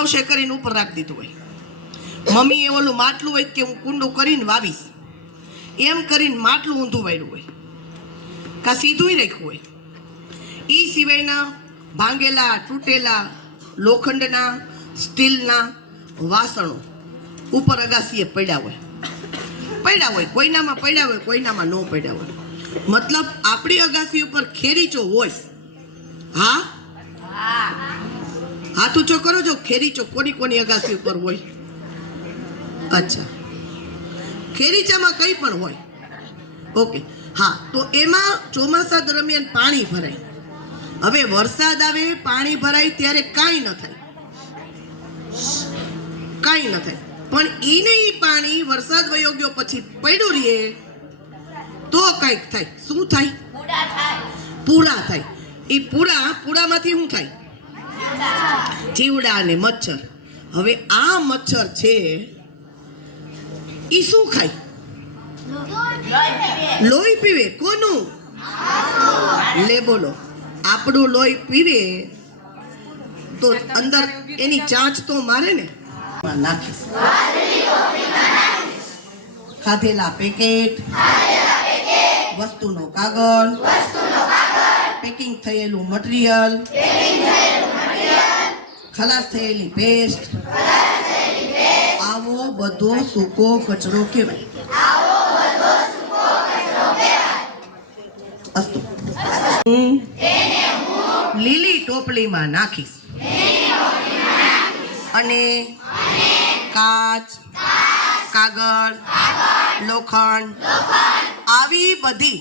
આવશે કરીને ઉપર રાખી દીધું હોય. મમ્મીએ ઓલું માટલું હોય કે હું કુંડું કરીને વાવીશ એમ કરીને માટલું ઊંધું વાળ્યું હોય કાં સીધું રાખ્યું હોય. એ સિવાયના ભાંગેલા તૂટેલા લોખંડના સ્ટીલના વાસણો ઉપર અગાસીએ પડ્યા હોય. કોઈનામાં પડ્યા હોય, કોઈનામાં ન પડ્યા હોય. મતલબ આપણી અગાસી ઉપર ખેરીચો હોય. હા, હાથ ઊંચો કરો છો. ખેરીચો કોની અગાસી ઉપર હોય? અચ્છા, ખેરીચામાં કંઈ પણ હોય. ઓકે, હા. તો એમાં ચોમાસા દરમિયાન પાણી ભરાય. હવે વરસાદ આવે, પાણી ભરાય ત્યારે કાંઈ ન થાય. પણ ઈને ઈ પાણી વરસાદ વયો ગયો પછી પડ્યું રહે તો કંઈક થાય. શું થાય? પૂરા થાય. એ પૂરામાંથી શું થાય? જીવડા અને મચ્છર. હવે આ મચ્છર છે ઈ શું ખાય? લોહી પીવે. કોનું? લે બોલો. આપણું લોહી પીવે તો અંદર એની ચાંચ તો મારે ને. નાખીશ ખાધેલા પેકેટ, વસ્તુનો કાગળ, પેકિંગ થયેલું મટીરિયલ, ખલાસ થયેલી પેસ્ટ, આવો બધો સૂકો કચરો કહેવાય. અસ્તુ. લીલી ટોપલીમાં નાખીશ અને કાચ, કાગળ, લોખંડ આવી બધી